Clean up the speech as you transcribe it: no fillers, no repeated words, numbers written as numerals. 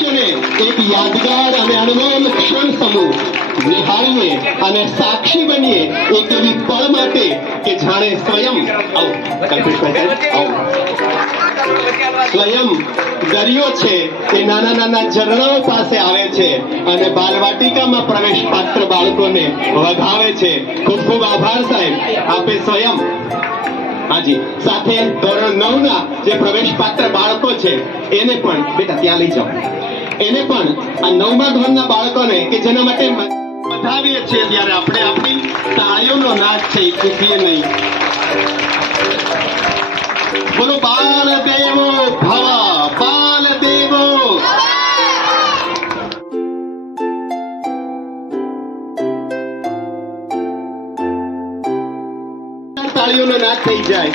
ભવિષ્યને એક યાદગાર અને અનમોલ ક્ષણ સમૂહ નિહાળીએ અને સાક્ષી બનીએ એક એવી પળ માટે કે જાણે સ્વયં સ્વયં દરિયો છે એ નાના નાના ઝરણાઓ પાસે આવે છે અને બાલવાટિકામાં પ્રવેશ પાત્ર બાળકોને વધાવે છે. ખૂબ ખૂબ આભાર સાહેબ, આપે સ્વયં. હાજી, સાથે ધોરણ 9 ના જે પ્રવેશ પાત્ર બાળકો છે એને પણ બેટા ત્યાં લઈ જાઓ. એને પણ આ 9મા ધોરણના બાળકોને કે જેના માટે વધાવીએ છીએ ત્યારે આપણે આપણી તાળીઓનો નાદ છે એ ચૂકીએ નહીં. બોલો બાલ દેવો ભવ, બાલ દેવો. તાળીઓનો નાદ થઈ જાય.